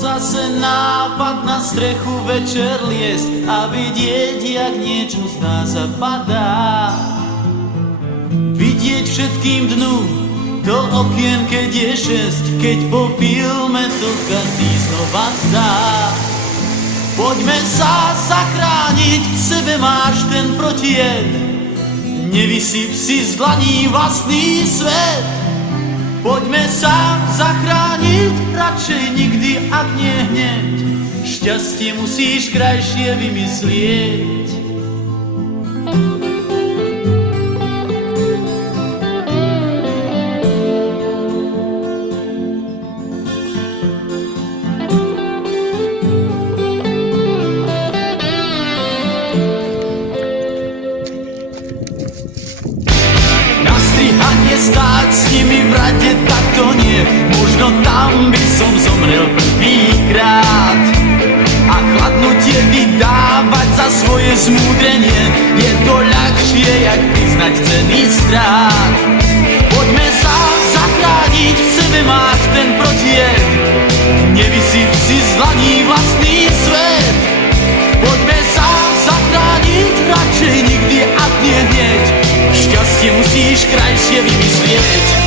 zase nápad na strechu večer liesť a vidieť, jak niečo z nás zapadá. Vidieť všetkým dnu do okien, keď je 6, keď po filme to každý znova vzdá. Poďme sa zachrániť, v sebe máš ten protijed, nevysyp si z dlaní vlastný svet. Poďme sa zachrániť, radšej nikdy, ak nie hneď, šťastie musíš krajšie vymyslieť. Nastrihanie stáť s nimi v rade, tak to nie. Možno tam by som zomrel prvýkrát. A chladnutie vydávať za svoje zmúdrenie, je to ľahšie, jak priznať cenný strát. Poďme sa zachrániť, v sebe máš ten protijed, nevysyp si z dlaní vlastný svet. Poďme sa zachrániť, radšej nikdy, ak nie hneď, šťastie musíš krajšie vymyslieť.